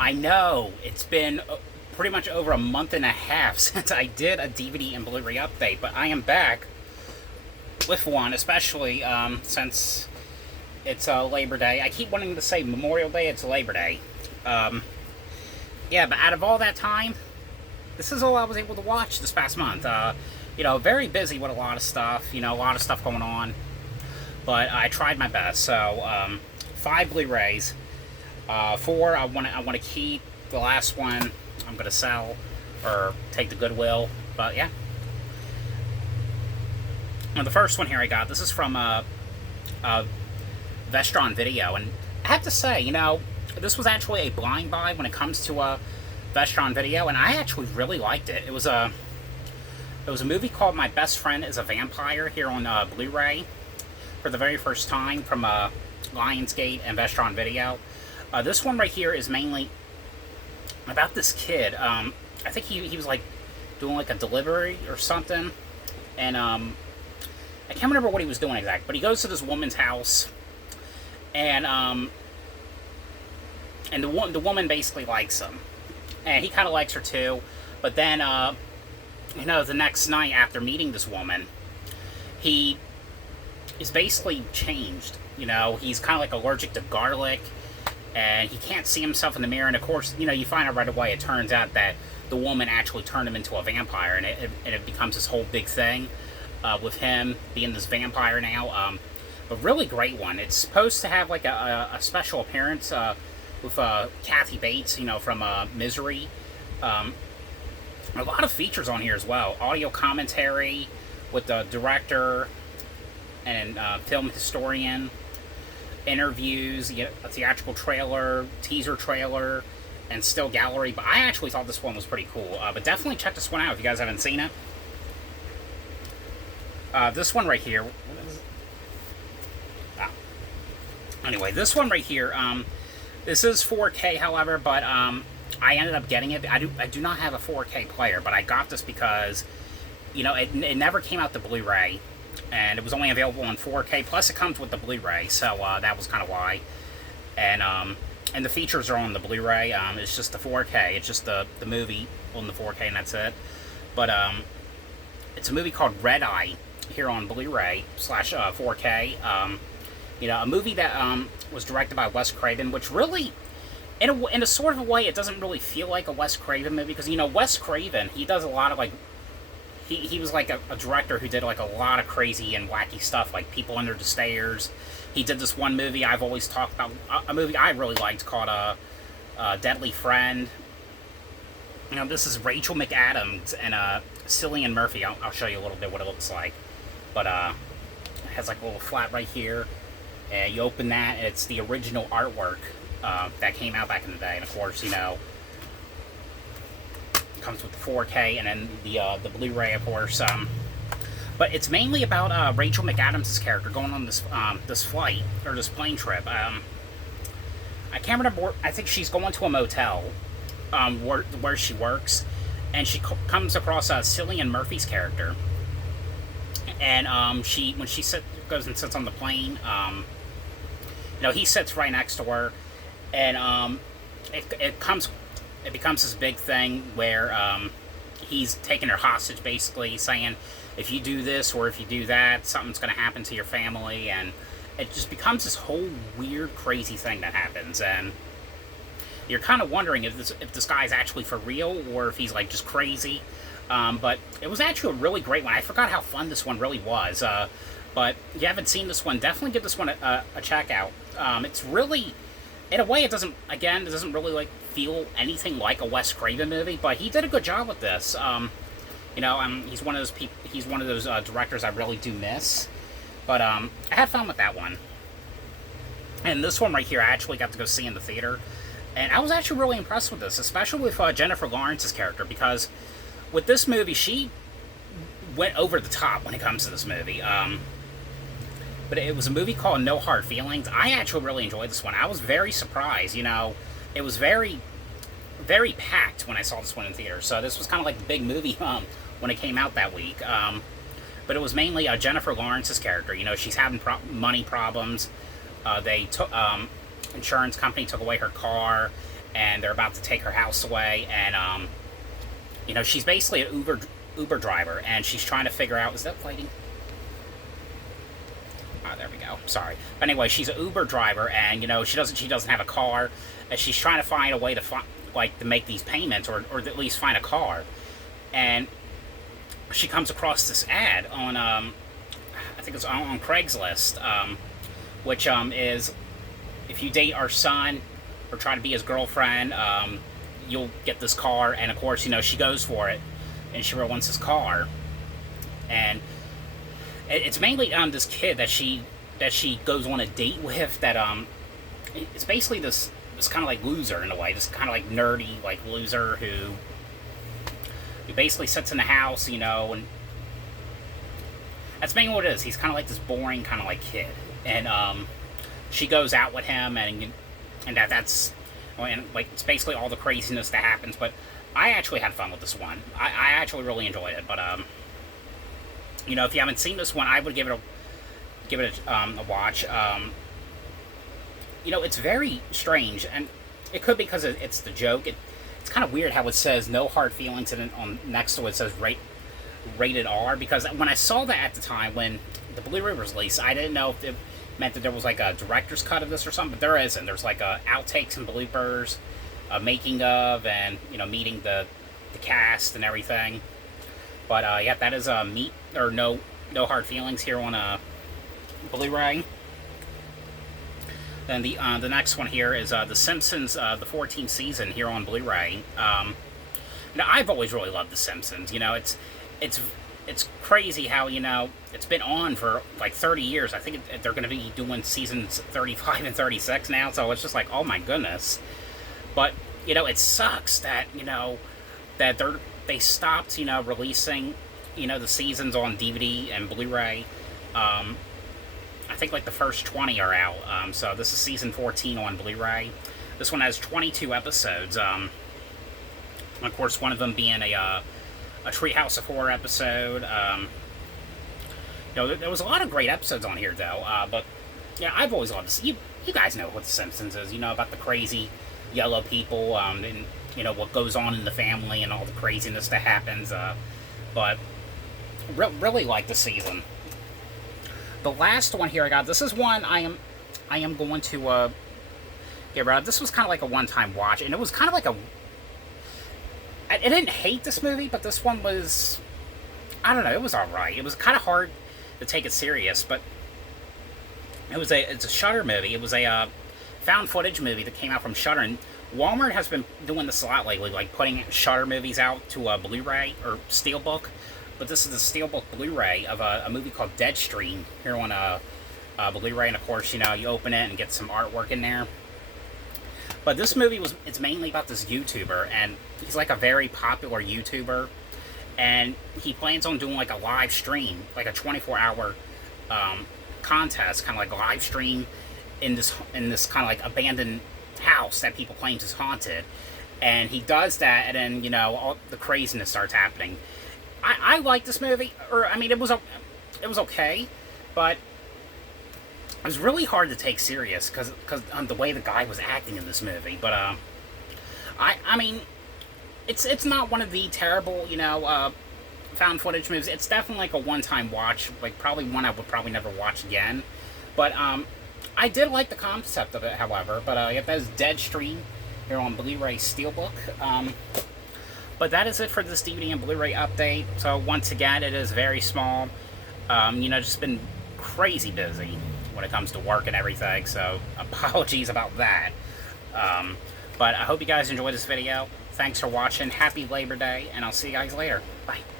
I know it's been pretty much over a month and a half since I did a DVD and Blu-ray update, but I am back with one, especially since it's Labor Day. I keep wanting to say Memorial Day, it's Labor Day. Um, yeah, but out of all that time, this is all I was able to watch this past month. Very busy with a lot of stuff, a lot of stuff going on, but I tried my best. So, five Blu-rays. Four, I want to keep. The last one, I'm gonna sell or take to Goodwill. But yeah, and the first one here I got. This is from Vestron Video, and I have to say, this was actually a blind buy when it comes to Vestron Video, and I actually really liked it. It was a movie called My Best Friend is a Vampire here on Blu-ray for the very first time from Lionsgate and Vestron Video. This one right here is mainly about this kid. I think he was like doing like a delivery or something, and I can't remember what he was doing exactly. But he goes to this woman's house, and the woman basically likes him, and he kind of likes her too. But then the next night after meeting this woman, he is basically changed. He's kind of like allergic to garlic, and he can't see himself in the mirror. And of course, you find out right away, it turns out that the woman actually turned him into a vampire, and it becomes this whole big thing with him being this vampire now. A really great one. It's supposed to have like a special appearance with Kathy Bates, from Misery. A lot of features on here as well. Audio commentary with the director and film historian. Interviews, a theatrical trailer, teaser trailer, and still gallery. But I actually thought this one was pretty cool. But definitely check this one out if you guys haven't seen it. This one right here. What is it? Anyway, this one right here. This is 4K, however, but I ended up getting it. I do not have a 4K player, but I got this because it never came out the Blu-ray. And it was only available on 4K. Plus, it comes with the Blu-ray, so that was kind of why. And the features are on the Blu-ray. It's just the 4K. It's just the movie on the 4K, and that's it. But it's a movie called Red Eye here on Blu-ray / 4K. A movie that was directed by Wes Craven, which really, in a sort of a way, it doesn't really feel like a Wes Craven movie because Wes Craven, he does a lot of like. He was like a director who did like a lot of crazy and wacky stuff, like People Under the Stairs. He did this one movie I've always talked about, a movie I really liked called Deadly Friend. This is Rachel McAdams and Cillian Murphy. I'll show you a little bit what it looks like. But it has like a little flat right here. And you open that, and it's the original artwork that came out back in the day. And of course, comes with the 4K and then the Blu-ray, of course. But it's mainly about Rachel McAdams' character going on this flight or this plane trip. I can't remember. I think she's going to a motel where she works, and she comes across Cillian Murphy's character. And when she goes and sits on the plane, he sits right next to her, and it becomes this big thing where he's taking her hostage, basically saying, if you do this or if you do that, something's going to happen to your family, and it just becomes this whole weird, crazy thing that happens, and you're kind of wondering if this guy's actually for real or if he's like just crazy. But it was actually a really great one. I forgot how fun this one really was. But if you haven't seen this one, definitely give this one a check out. It's really, in a way, it doesn't really like feel anything like a Wes Craven movie, but he did a good job with this. He's one of those he's one of those directors I really do miss. But I had fun with that one. And this one right here, I actually got to go see in the theater, and I was actually really impressed with this, especially with Jennifer Lawrence's character, because with this movie, she went over the top when it comes to this movie. But it was a movie called No Hard Feelings. I actually really enjoyed this one. I was very surprised. It was very, very packed when I saw this one in theater. So this was kind of like the big movie when it came out that week. But it was mainly Jennifer Lawrence's character. She's having money problems. They took insurance company took away her car, and they're about to take her house away, and you know, she's basically an Uber driver, and she's trying to figure out, is that fighting? Oh, there we go. Sorry. But anyway, she's an Uber driver, and you know, she doesn't have a car, and she's trying to find a way to to make these payments, or at least find a car. And she comes across this ad on I think it's on Craigslist, which is, if you date our son or try to be his girlfriend, you'll get this car. And of course, you know, she goes for it, and she really wants this car. And it's mainly this kid that she goes on a date with, that it's basically this kind of like loser in a way, this kind of like nerdy like loser who basically sits in the house, you know, and that's mainly what it is. He's kind of like this boring kind of like kid, and she goes out with him, and that's, and like, it's basically all the craziness that happens. But I actually had fun with this one. I actually really enjoyed it. But you know, if you haven't seen this one, I would give it a watch. You know, it's very strange, and it could be because it's the joke. It's kind of weird how it says no hard feelings, and on next to it says rated R, because when I saw that at the time when the Blu-ray was released, I didn't know if it meant that there was like a director's cut of this or something, but there isn't. There's like outtakes and bloopers, a making of, and you know, meeting the cast and everything. But yeah, that is no hard feelings here on Blu-ray. Then the next one here is The Simpsons, the 14th season here on Blu-ray. Now, I've always really loved The Simpsons. You know, it's crazy how, you know, it's been on for like 30 years. I think they're going to be doing seasons 35 and 36 now, so it's just like, oh my goodness. But, you know, it sucks that, you know, that they stopped, you know, releasing, you know, the seasons on DVD and Blu-ray. I think like the first 20 are out, so this is season 14 on Blu-ray. This one has 22 episodes, of course one of them being a Treehouse of Horror episode. You know, there was a lot of great episodes on here though, but yeah, I've always loved this. You guys know what The Simpsons is, you know, about the crazy yellow people, and you know, what goes on in the family and all the craziness that happens, but really like the season. The last one here I got, this is one I am going to get rid of. This was kind of like a one-time watch, and it was kind of like I didn't hate this movie, but this one was, I don't know, it was alright. It was kind of hard to take it serious, but it's a Shudder movie. It was a found footage movie that came out from Shudder, and Walmart has been doing this a lot lately, like putting Shudder movies out to a Blu-ray or Steelbook. But this is a Steelbook Blu-ray of a movie called DEADSTREAM here on Blu-ray, and of course, you know, you open it and get some artwork in there. But this movie it's mainly about this YouTuber, and he's like a very popular YouTuber, and he plans on doing like a live stream, like a 24-hour contest, kind of like a live stream in this kind of like abandoned house that people claim is haunted. And he does that, and then, you know, all the craziness starts happening. I like this movie, or I mean, it was okay, but it was really hard to take serious because the way the guy was acting in this movie. But I mean, it's not one of the terrible, you know, found footage movies. It's definitely like a one-time watch, like probably one I would probably never watch again. But I did like the concept of it, however. But yeah, that is DEADSTREAM here on Blu-ray Steelbook. But that is it for this DVD and Blu-ray update. So once again, it is very small. You know, just been crazy busy when it comes to work and everything. So apologies about that. But I hope you guys enjoyed this video. Thanks for watching. Happy Labor Day, and I'll see you guys later. Bye.